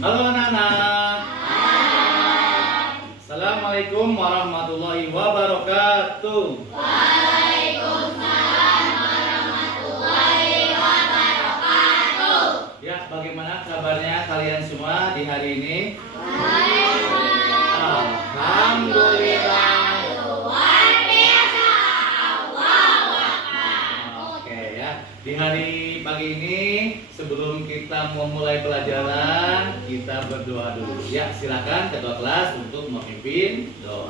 Halo anak-anak. Assalamualaikum warahmatullahi wabarakatuh. Waalaikumsalam warahmatullahi wabarakatuh. Ya, bagaimana kabarnya kalian semua di hari ini? Baik. Alhamdulillah. Luar biasa. Allahu Akbar. Oke ya, di hari pagi ini sebelum kita memulai pelajaran, kita berdoa dulu. Ya, silakan ketua kelas untuk memimpin doa.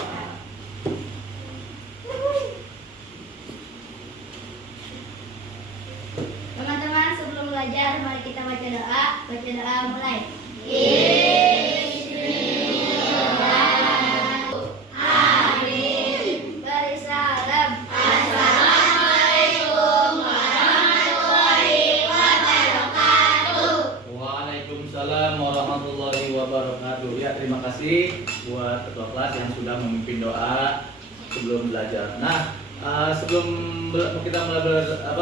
Teman-teman, sebelum belajar, mari kita baca doa. Baca doa mulai. Amin. Beri salam. Assalamualaikum warahmatullahi wabarakatuh. Waalaikumsalam warahmatullahi wabarakatuh. Ya, terima kasih buat ketua kelas yang sudah memimpin doa sebelum belajar. Nah, sebelum kita mulai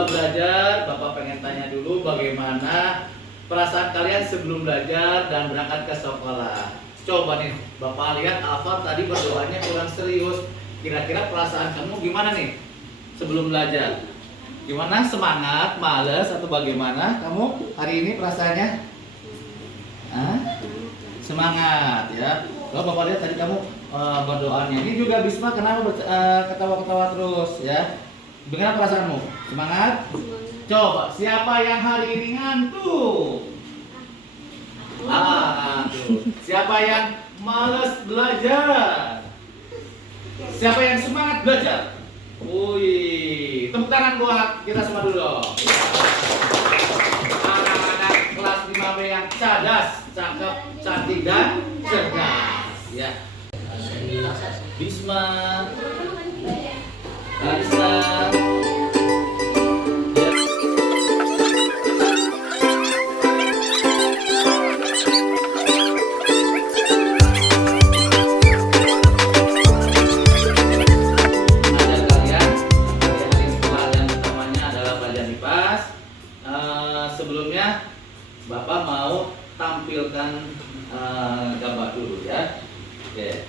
belajar, Bapak pengen tanya dulu bagaimana perasaan kalian sebelum belajar dan berangkat ke sekolah. Coba nih, Bapak lihat Alfa tadi berdoanya kurang serius. Kira-kira perasaan kamu gimana nih sebelum belajar? Gimana, semangat, males, atau bagaimana kamu hari ini perasaannya? Hah? Semangat ya. Kalau Bapak lihat tadi kamu berdoanya. Ini juga Bisma kenapa ketawa-ketawa terus ya? Bagaimana perasaanmu? Semangat? Coba, siapa yang hari ini ngantuk? Tuh. Siapa yang males belajar? Siapa yang semangat belajar? Wih, tepuk tangan buat kita semua dulu dong. Anak-anak kelas 5B yang cerdas, cakep, cantik dan cerdas. Ya. Bisma, Arisa. Sebelumnya Bapak mau tampilkan gambar dulu ya. Oke.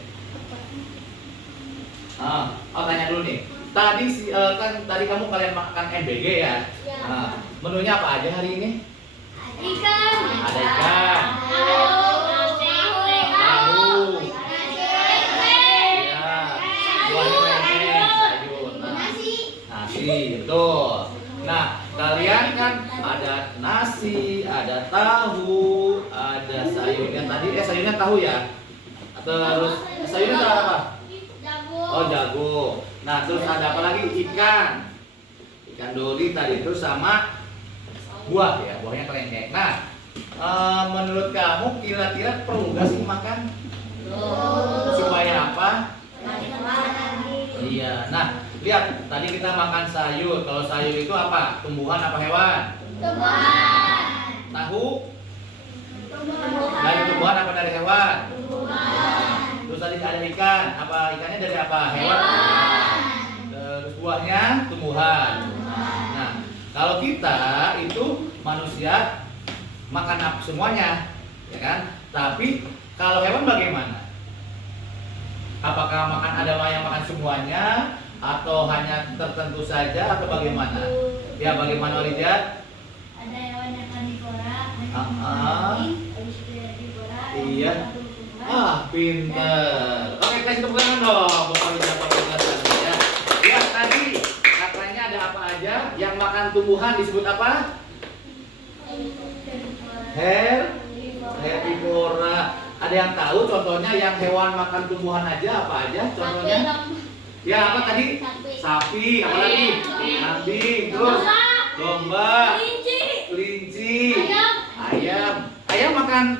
Tanya dulu nih. Tadi tadi kamu kalian makan MBG ya? Menunya apa aja hari ini? Ikan. Ada ikan. Tahu. Ya. Buahnya sayur. Nasi, betul. Nah, kalian kan ada nasi, ada tahu, ada sayurnya tadi. Sayurnya tahu ya? Terus sayurnya apa? Oh, jagung. Nah, terus ada apa lagi? Ikan. Ikan dori tadi itu sama buah ya, buahnya kelengkeng. Nah, menurut kamu kira-kira perlu nggak sih makan? Supaya apa? Iya. Nah, lihat tadi kita makan sayur. Kalau sayur itu apa? Tumbuhan apa hewan? Tumbuhan. Tahu? Dari tumbuhan apa dari hewan? Terus tadi ada ikan. Apa ikannya dari apa? Hewan. Terus buahnya tumbuhan. Nah, kalau kita itu manusia makan apa semuanya, ya kan? Tapi kalau hewan bagaimana? Apakah ada yang makan semuanya atau hanya tertentu saja atau bagaimana? Ya, bagaimana Rijat? Ada hewan yang karnivora, Iya. Pinter. Oke, kasih tepuk tangan dong Bapak Rijat, Bapak Rijat ya. Ya, tadi katanya ada apa aja yang makan tumbuhan disebut apa? Herbivora. Ada yang tahu contohnya yang hewan makan tumbuhan aja apa aja contohnya? Ya, apa tadi? Sapi, apa lagi? Kambing, terus domba, kelinci, ayam. Ayam makan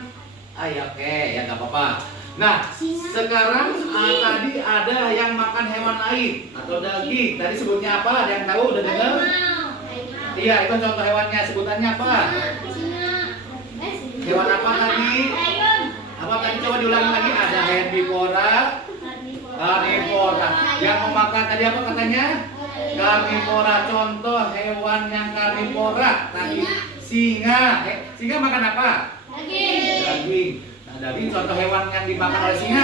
ayam, oke, ya nggak apa-apa. Nah, sekarang tadi ada yang makan hewan lain atau daging. Tadi sebutnya apa? Ada yang tahu? Udah dengar? Iya, itu contoh hewannya. Sebutannya apa? Hewan apa tadi? Apa tadi? Coba diulangi lagi. Ada herbivora, karnivora. Yang memakan tadi apa katanya? Karnivora. Contoh hewan yang karnivora tadi singa. Singa makan apa? Daging. daging. Nah, daging contoh hewan yang dimakan oleh singa.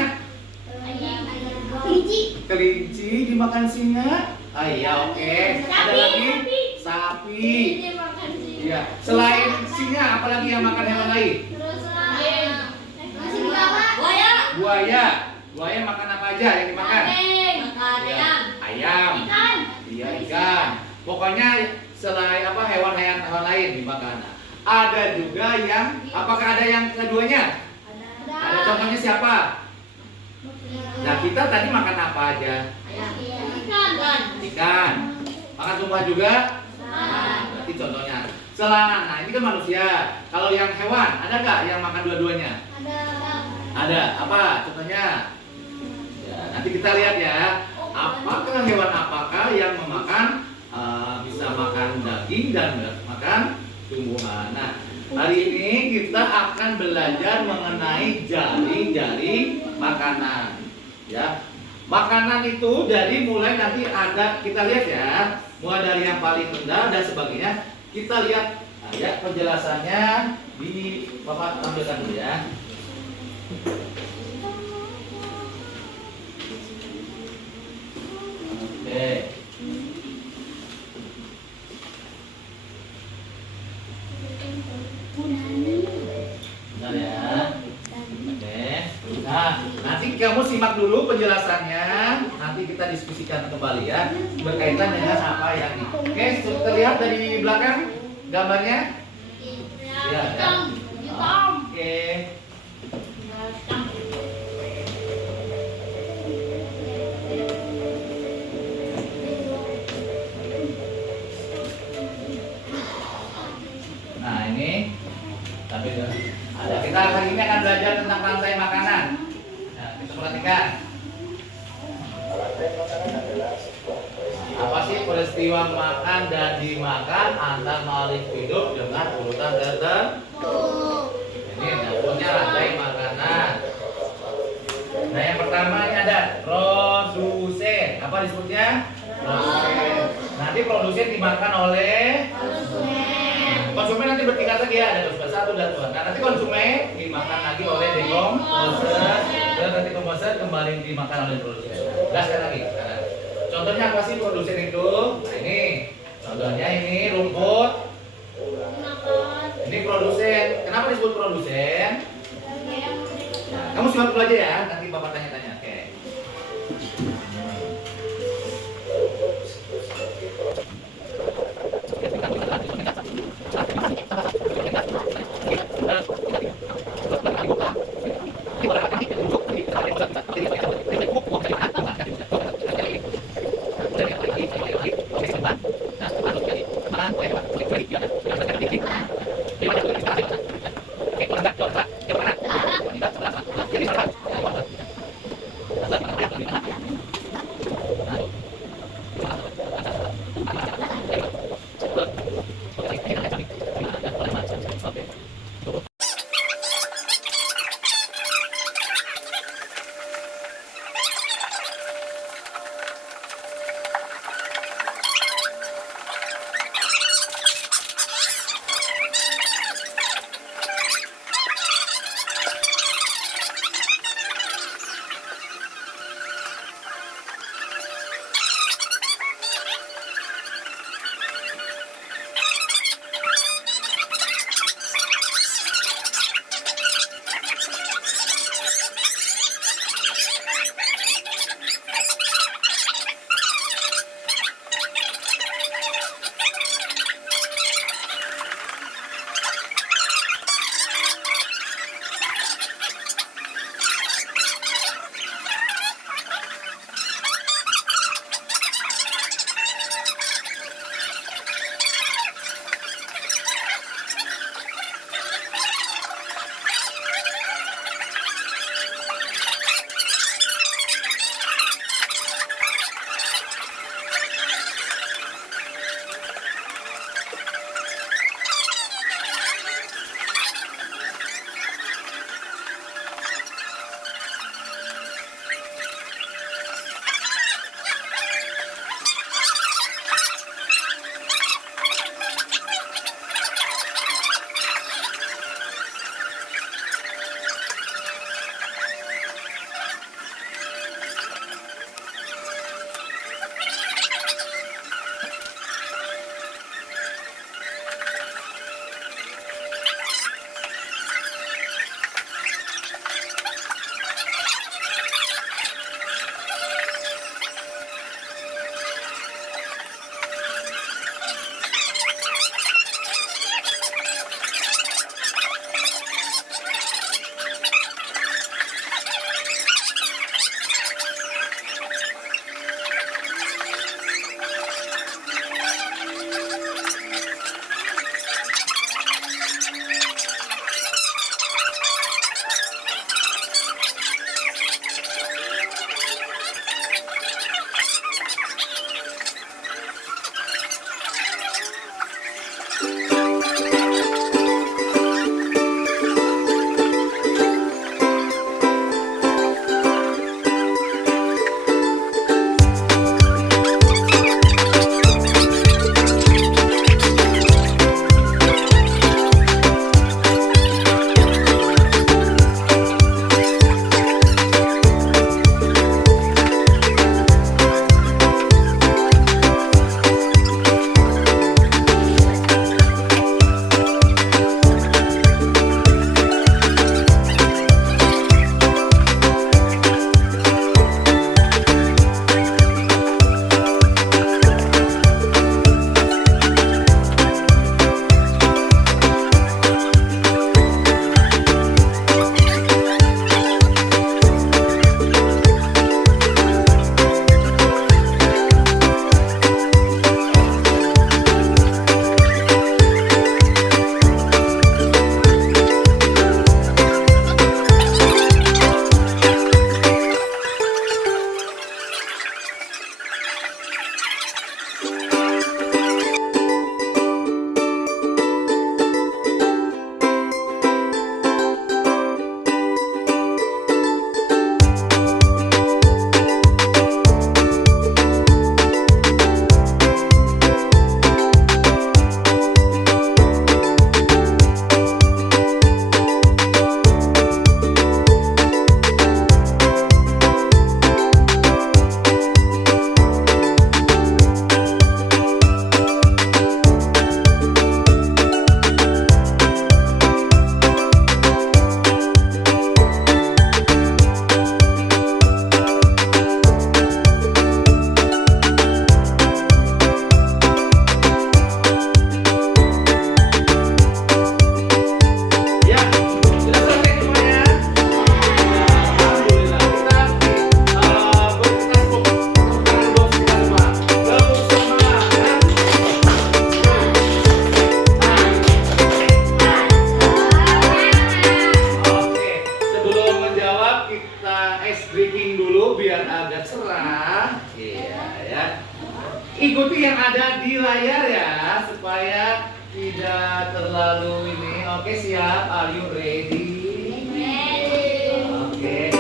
Kelinci. Kelinci dimakan singa. Ah iya, oke. Ada lagi? Sapi. Iya. Selain singa, apalagi yang makan hewan lain? Buaya. Buaya makan apa aja yang dimakan? Iya. Ayam. Iya, ikan. Pokoknya selain apa hewan lain dimakan. Nah, ada juga yang apakah ada yang keduanya? Ada contohnya siapa? Nah, kita tadi makan apa aja? Ikan. Makan tumpah juga? Nah, berarti contohnya. Nah ini kan manusia. Kalau yang hewan, ada nggak yang makan dua-duanya? Ada. Apa contohnya? Ya, nanti kita lihat ya. Apakah hewan apakah yang memakan bisa makan daging dan makan tumbuhan. Nah, hari ini kita akan belajar mengenai jaring-jaring makanan. Ya, makanan itu jadi mulai nanti ada kita lihat ya, mulai dari yang paling rendah dan sebagainya. Kita lihat ya penjelasannya di Bapak tampilkan dulu ya. Oke. Bentar ya. Oke. Nah, nanti kamu simak dulu penjelasannya. Nanti kita diskusikan kembali ya berkaitan dengan apa yang ini. Oke, terlihat dari belakang gambarnya? Ya, ya. Oke. Nah, ini tapi ada kita hari ini akan belajar tentang rantai makanan. Nah, kita perhatikan. Apa sih peristiwa makan dan dimakan antar makhluk hidup dengan urutan tertentu? Ini namanya rantai makanan. Nah, yang pertama ini ada produsen. Apa disebutnya? Produsen. Nanti produsen dimakan oleh konsumen nanti bertingkat lagi ya, ada konsumen 1 dan 2. Nah, nanti konsumen dimakan lagi oleh dekomposer dan nanti komposer kembali dimakan oleh produsen. Jelaskan lagi. Nah, contohnya apa sih produsen itu? Nah, ini contohnya ini rumput. Ini produsen. Kenapa disebut produsen? Nah, kamu simak dulu aja ya, nanti Bapak tanya-tanya. Oke. terserah. Iya ya. Ikuti yang ada di layar ya supaya tidak terlalu ini. Oke, siap? Are you ready? Oke.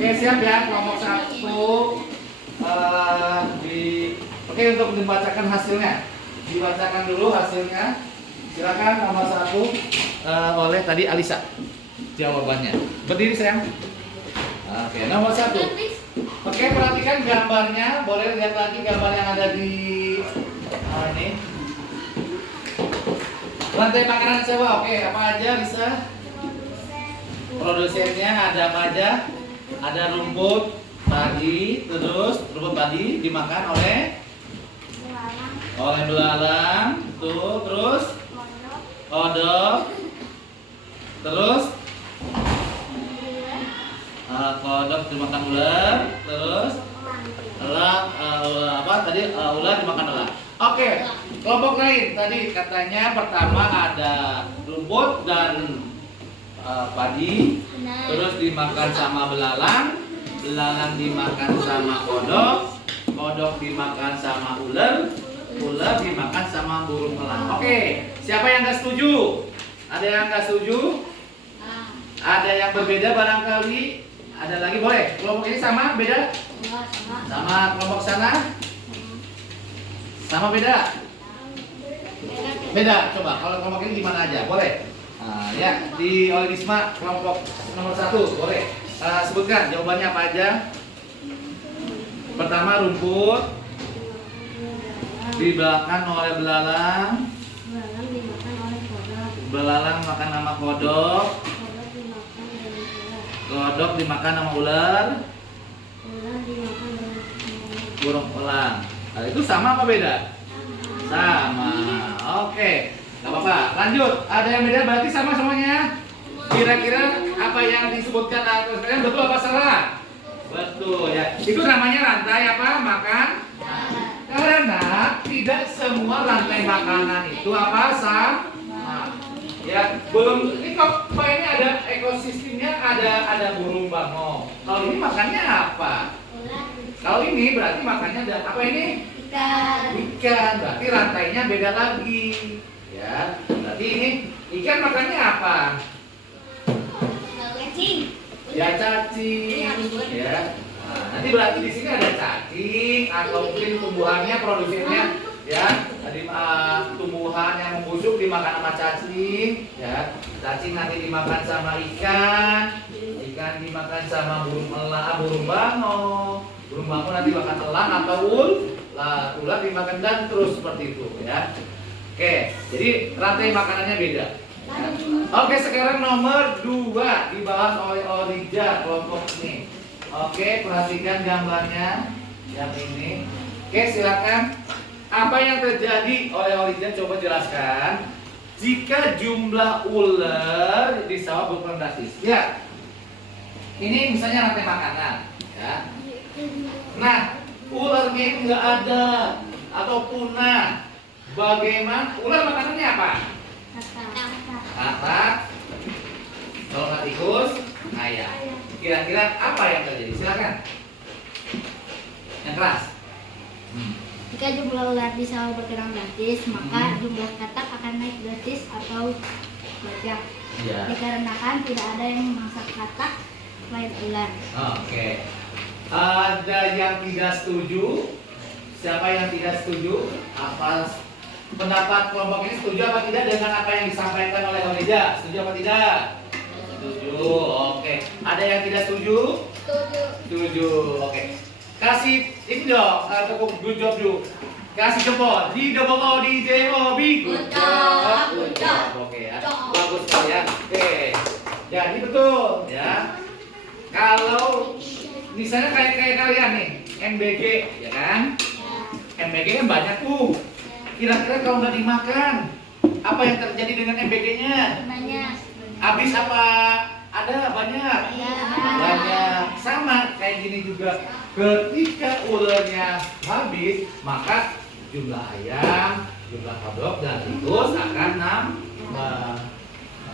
Oke, siap ya, kelompok 1 Oke, untuk dibacakan hasilnya. Dibacakan dulu hasilnya. Silakan nomor 1 oleh tadi Alisa. Jawabannya. Berdiri sayang. Oke, nomor 1. Oke, perhatikan gambarnya. Boleh lihat lagi gambar yang ada di ini. Lantai makanan sewa. Oke, apa aja Lisa? Produsennya ada apa aja? Ada rumput padi, terus rumput padi dimakan oleh belalang, betul, terus kodok, terus kodok dimakan ular, terus ular dimakan elang. Oke, kelompok lain tadi katanya pertama ada rumput dan padi, terus dimakan sama belalang, belalang dimakan sama kodok, kodok dimakan sama ular, ular dimakan sama burung elang. Oke, siapa yang nggak setuju? Ada yang nggak setuju? Ada yang berbeda barangkali? Ada lagi boleh? Kelompok ini sama beda? Sama kelompok sana? Sama beda? Beda. Coba kalau kelompok ini gimana aja? Boleh? Ya, di oleh Isma kelompok nomor 1 boleh sebutkan jawabannya apa aja. Pertama rumput dimakan oleh belalang, belalang makan sama kodok, kodok dimakan sama ular, burung elang. Nah, itu sama apa beda? Sama. Oke. Gak apa-apa, lanjut. Ada yang beda berarti sama semuanya. Kira-kira apa yang disebutkan kalian betul apa salah? Betul ya. Itu namanya rantai apa? Makan. Karena tidak semua rantai makanan itu apa sama. Ya, belum ini kok ini ada ekosistemnya, ada burung bangau. Kalau ini makannya apa? Kalau ini berarti makannya ada apa ini? Ikan. Berarti rantainya beda lagi. Ya, berarti ini ikan makannya apa? Cacing. Ya cacing. Ya. Nah, nanti berarti di sini ada cacing atau mungkin tumbuhannya produksinya ya. Tadi tumbuhan yang membusuk dimakan sama cacing. Ya, cacing nanti dimakan sama ikan. Ikan dimakan sama burung elang, burung bangau. Burung bangau nanti makan elang atau ular dimakan dan terus seperti itu ya. Oke, jadi rantai makanannya beda. Oke, sekarang nomor 2 dibahas oleh Olija kelompok ini. Oke, perhatikan gambarnya yang ini. Oke, silakan. Apa yang terjadi oleh Olija coba jelaskan. Jika jumlah ular di sawah berkurang drastis. Ya. Ini misalnya rantai makanan, ya. Nah, ularnya ini nggak ada atau punah. Bagaimana? Ular makanannya apa? Katak. Kalau nggak tikus, ayam. Kira-kira apa yang terjadi? Silakan. Yang keras. Jika jumlah ular di sawah berkurang drastis, maka jumlah katak akan naik drastis atau banyak. Ya. Dikarenakan tidak ada yang memangsa katak selain ular. Oke. Ada yang tidak setuju? Siapa yang tidak setuju? Apa pendapat kelompok ini setuju apa tidak dengan apa yang disampaikan oleh Olija? Setuju apa tidak? Setuju. Betul, oke. Ada yang tidak setuju? Setuju. Setuju, oke. Kasih ini dong, good job dulu. Kasih jempol, di double O, di J O, B. Good job, good job. Oke ya, bagus sekali ya. Oke, jadi betul ya. Kalau misalnya kayak kalian nih, MBG, ya kan? MBG kan banyak tuh. Kira-kira kalau nggak dimakan, apa yang terjadi dengan MBG-nya? Banyak. Habis apa? Ada banyak. Banyak. Sama kayak gini juga. Ketika ularnya habis, maka jumlah ayam, jumlah kodok dan tikus akan nambah.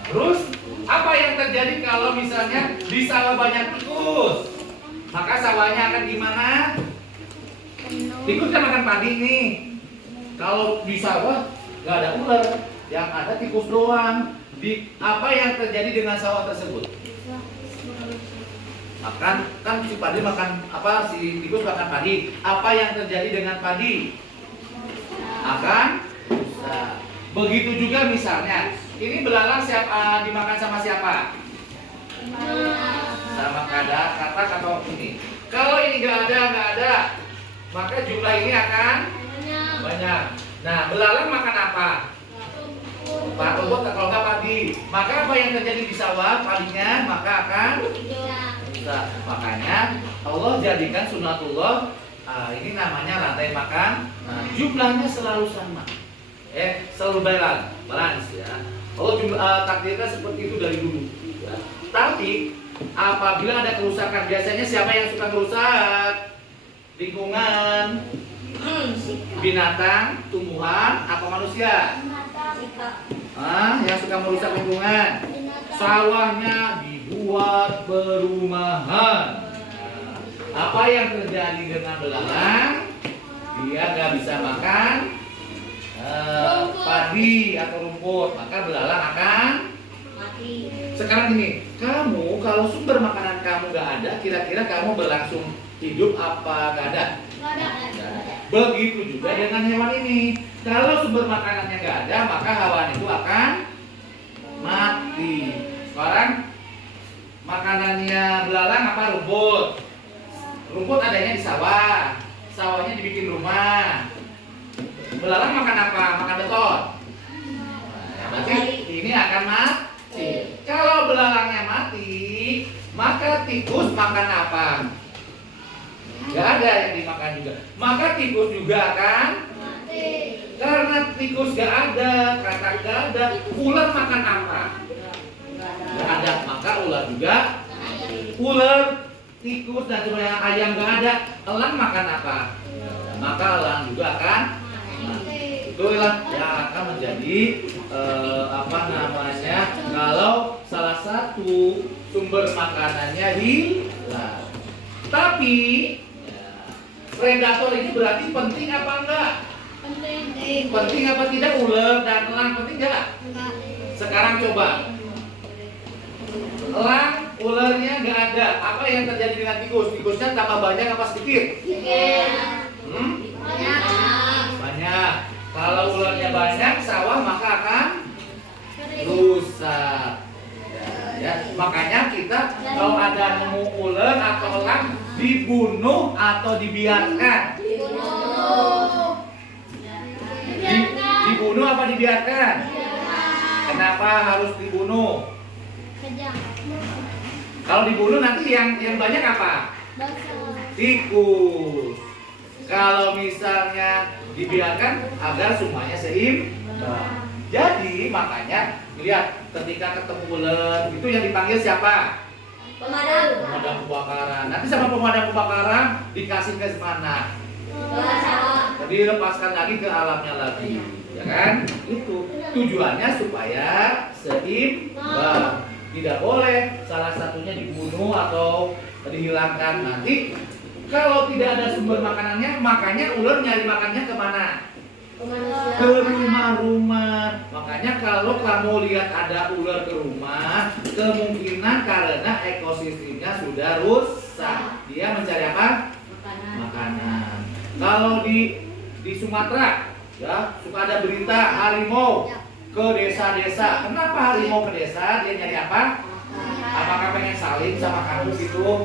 Terus apa yang terjadi kalau misalnya di sawah banyak tikus? Maka sawahnya akan gimana? Tikus kan makan padi nih. Kalau di sawah nggak ada ular, yang ada tikus doang. Apa yang terjadi dengan sawah tersebut? Makan, kan si padi makan apa? Si tikus makan padi. Apa yang terjadi dengan padi? Akan rusak. Begitu juga misalnya, ini belalang dimakan sama siapa? Sama katak atau ini. Kalau ini nggak ada, maka jumlah ini akan banyak. Nah, belalang makan apa? Pak rumput kalau nggak padi. Maka apa yang terjadi di sawah? Padinya maka akan rusak. Makanya Allah jadikan sunatullah. Ini namanya rantai makan. Nah, jumlahnya selalu sama. Selalu balance ya. Allah takdirkan seperti itu dari dulu. Ya. Tapi apabila ada kerusakan, biasanya siapa yang suka merusak? Lingkungan, binatang, tumbuhan, apa manusia? Yang suka merusak lingkungan. Sawahnya dibuat perumahan. Apa yang terjadi dengan belalang? Dia nggak bisa makan padi atau rumput, maka belalang akan mati. Sekarang ini, kamu kalau sumber makanan kamu nggak ada, kira-kira kamu berlangsung hidup apa nggak ada? Nggak ada. Begitu juga dengan hewan ini. Kalau sumber makanannya nggak ada, maka hewan itu akan mati. Sekarang makanannya belalang apa? Rumput. Rumput adanya di sawah. Sawahnya dibikin rumah. Belalang makan apa? Makan beton. Berarti ini akan mati. Kalau belalangnya mati, maka tikus makan apa? Gak ada yang dimakan juga. Maka tikus juga akan mati. Karena tikus gak ada, katak gak ada, ular makan apa? Gak ada. Maka ular juga. Ular, tikus dan semuanya ayam gak ada. Elang makan apa? Maka elang juga akan mati. Itulah yang akan menjadi kalau salah satu sumber makanannya hilang. Tapi predator ini berarti penting apa enggak? Penting. Penting apa tidak ular dan elang penting enggak? Enggak. Sekarang coba. Elang, ularnya enggak ada. Apa yang terjadi dengan tikus? Tikusnya tambah banyak apa sedikit? Sedikit. Banyak. Kalau ularnya banyak, sawah maka akan rusak. Ya. Makanya kita kalau ada nemu ular atau elang dibunuh atau dibiarkan? Dibunuh apa dibiarkan? Kenapa harus dibunuh? Kalau dibunuh nanti yang banyak apa? Tikus. Kalau misalnya dibiarkan agar semuanya seimbang. Jadi makanya lihat ketika ketemu ular itu yang dipanggil siapa? Pemadam kebakaran. Nanti sama pemadam kebakaran dikasih ke mana? Jadi lepaskan lagi ke alamnya lagi, ya kan? Itu tujuannya supaya seimbang. Tidak boleh salah satunya dibunuh atau dihilangkan. Nanti kalau tidak ada sumber makanannya, makanya ular nyari makannya kemana? Ke rumah-rumah. Makanya kalau kamu lihat ada ular ke rumah, kemungkinan karena ekosistemnya sudah rusak. Dia mencari apa? Makanan. Kalau di Sumatera, ya suka ada berita harimau ke desa-desa. Kenapa harimau ke desa? Dia nyari apa? Apakah pengen saling sama kamu gitu?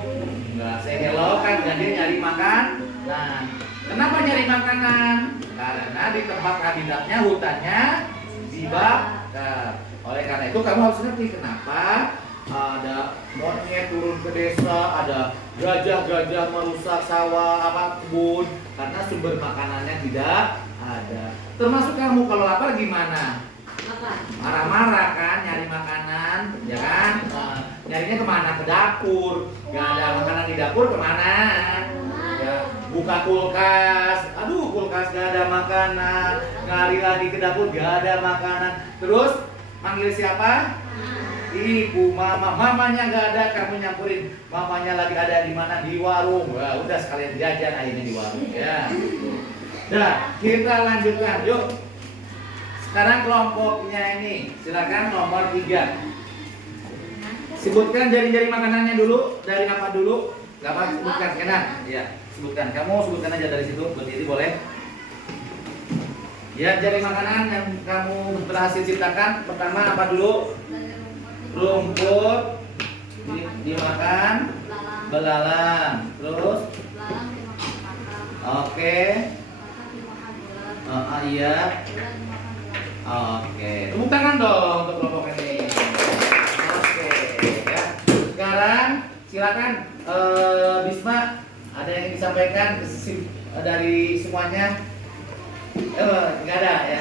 Enggak, saya hello kan, dan dia nyari makan. Nah, kenapa nyari makanan? Karena di tempat habitatnya, hutannya dibakar. Oleh karena itu kamu harus ngerti kenapa ada monyet turun ke desa, ada gajah-gajah merusak sawah, kebun, karena sumber makanannya tidak ada. Termasuk kamu kalau lapar gimana? Marah-marah kan, nyari makanan, ya kan? Nyarinya kemana? Ke dapur. Gak ada makanan di dapur, kemana? Ya, buka kulkas. Aduh, kulkas gak ada makanan. Gali lagi ke dapur, gak ada makanan. Terus manggil siapa? Ibu, mama. Mamanya gak ada, kamu nyampurin. Mamanya lagi ada di mana? Di warung. Wah, udah sekalian jajan akhirnya di warung, ya. Nah, kita lanjutkan. Yuk. Sekarang kelompoknya ini, silakan nomor 3. Sebutkan jari-jari makanannya dulu. Dari apa dulu? Gak apa, sebutkan, enak. Ya, sebutkan. Kamu sebutkan aja dari situ, berdiri boleh. Ya, jari makanan yang kamu berhasil ciptakan. Pertama apa dulu? Rumput dimakan, belalang. Terus? Oke. Iya. Oke, tepuk tangan dong untuk kelompok ini. Oke, ya. Sekarang silakan Bisma, ada yang ingin disampaikan dari semuanya? Nggak ada ya.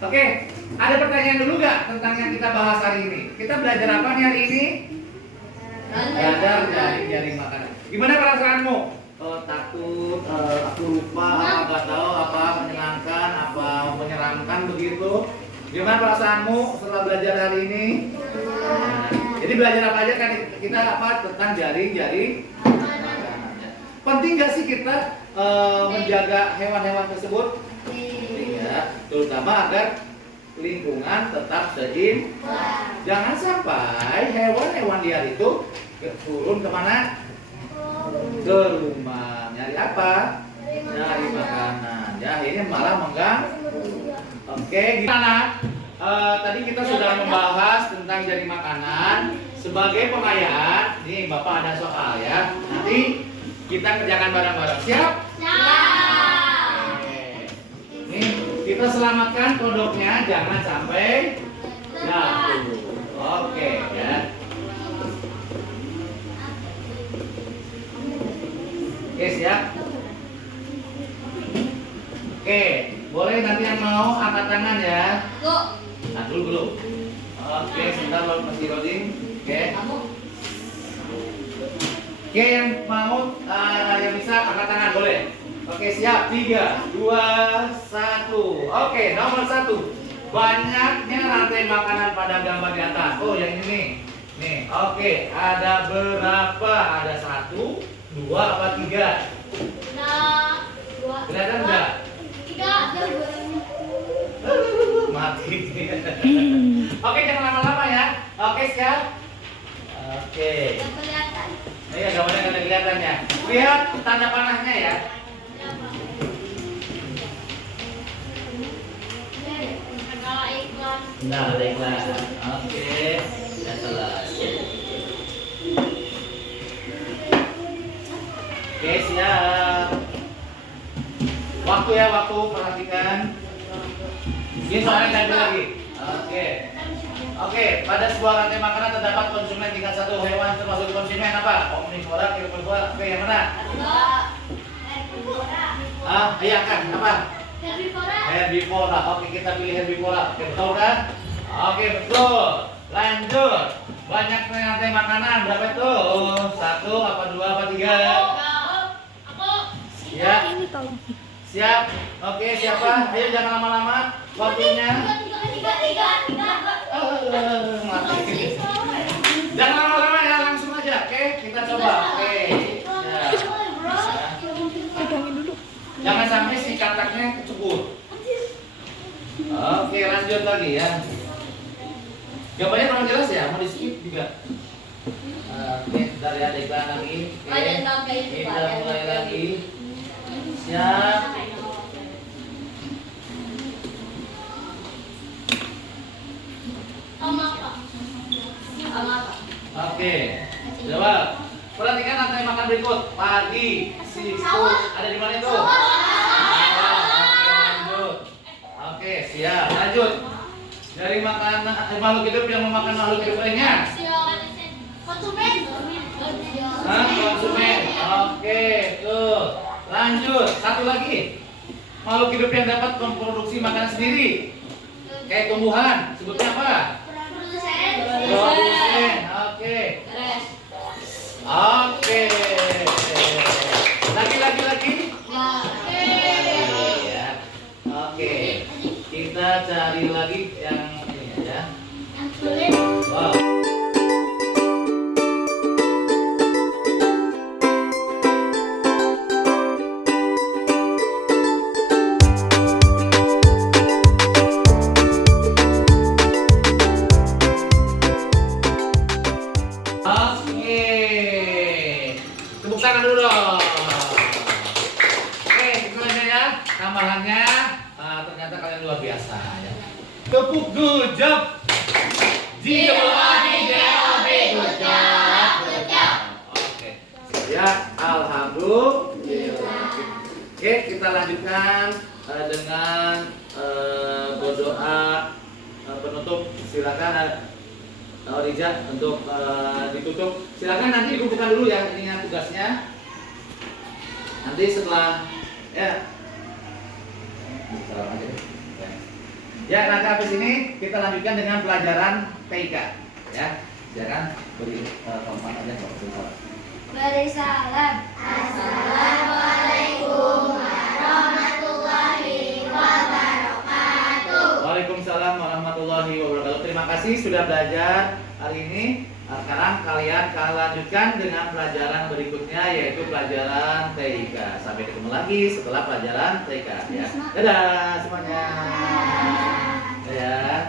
Oke, ada pertanyaan dulu nggak tentang yang kita bahas hari ini? Kita belajar apa nih hari ini? Belajar jaring makanan. Gimana perasaanmu? Takut, aku lupa, nggak tahu apa menyenangkan, apa menyeramkan begitu. Gimana perasaanmu setelah belajar hari ini? Nah, jadi belajar apa aja kan kita tentang jaring makanan. Penting nggak sih kita menjaga hewan-hewan tersebut? Iya, terutama agar lingkungan tetap seimbang. Jangan sampai hewan-hewan liar itu turun kemana? Ke rumah. Nyari apa? Nyari makanan. Ya, ini malah mengganggu. Oke, gimana? Tadi kita sudah membahas tentang jaring makanan sebagai pengayaan. Nih, Bapak ada soal ya. Nanti kita kerjakan bareng-bareng. Siap? Siap. Nih, kita selamatkan kodoknya, jangan sampai jatuh. Oke, ya. Oke, siap. Oke, boleh nanti yang mau angkat tangan ya. Nah, dulu. Oke, sebentar lo masih loading. Oke. Oke, yang mau yang bisa angkat tangan boleh. Oke, siap. 3, 2, 1. Oke, nomor 1. Banyaknya rantai makanan pada gambar di atas. Oh, yang ini nih. Oke, ada berapa? Ada 1, 2 apa 3? Kelihatan enggak? 3. Mati. Oke, jangan lama-lama ya. Oke, siap. Oke. Iya, gambarnya nggak ada kelihatannya. Lihat tanda panahnya ya. Nah, ada iklan. Oke, ya selesai. Oke, siap. Waktu ya, waktu perhatikan. Ini soalnya ganti lagi. Oke, pada sebuah rantai makanan terdapat konsumen tingkat 1 hewan termasuk konsumen apa? Omnivora, herbivora. Oke, yang mana? Iya kan, apa? Herbivora. Oke, kita pilih herbivora. Oke, betul kan? Oke, betul. Lanjut. Banyak rantai makanan berapa itu? 1 apa 2 apa 3? Ya. Siap. Oke, siapa? Ayo jangan lama-lama. Waktunya. Jangan lama-lama ya, langsung aja. Oke, kita coba. Oke. Ya. Pegangin dulu. Jangan sampai si kataknya kecebur. Oke, lanjut lagi ya. Gambarnya kurang jelas ya, mau di skip juga. Oke, dari ada iklan lagi. Oke, kita mulai lagi. Siap. Oke, Oke. Jawab. Perhatikan lantai makan berikut. Padi, siput. Ada di mana itu? Sawah. Oke, lanjut. Oke, siap. Lanjut. Dari makanan makhluk hidup yang memakan makhluk hidup lainnya. Konsumen. Hah, konsumen. Oke, tuh. Lanjut. Satu lagi. Makhluk hidup yang dapat memproduksi makanan sendiri. Kayak tumbuhan. Sebutnya apa? Produsen. Oke. Oke. Lagi. Ya. Oke. Kita cari lagi yang ini ya. Wow. Oke. Tepuk tangan dulu dong. Oke, semuanya ya. Tambahannya ternyata kalian luar biasa ya. Tepuk good job. Good job. Oke. Ya, alhamdulillah. Oke, kita lanjutkan dengan berdoa penutup. Silakan Rija untuk ditutup. Silakan nanti dikumpulkan dulu ya ininya tugasnya. Nanti setelah ya. Ya, nanti habis ini kita lanjutkan dengan pelajaran TIK ya. Silakan beri kompak aja kalau Beri salam. Assalamualaikum warahmatullahi wabarakatuh. Waalaikumsalam warahmatullahi wabarakatuh. Terima kasih sudah belajar hari ini. Sekarang kalian akan lanjutkan dengan pelajaran berikutnya yaitu pelajaran TIK. Sampai ketemu lagi setelah pelajaran TIK ya. Dadah semuanya. Ya.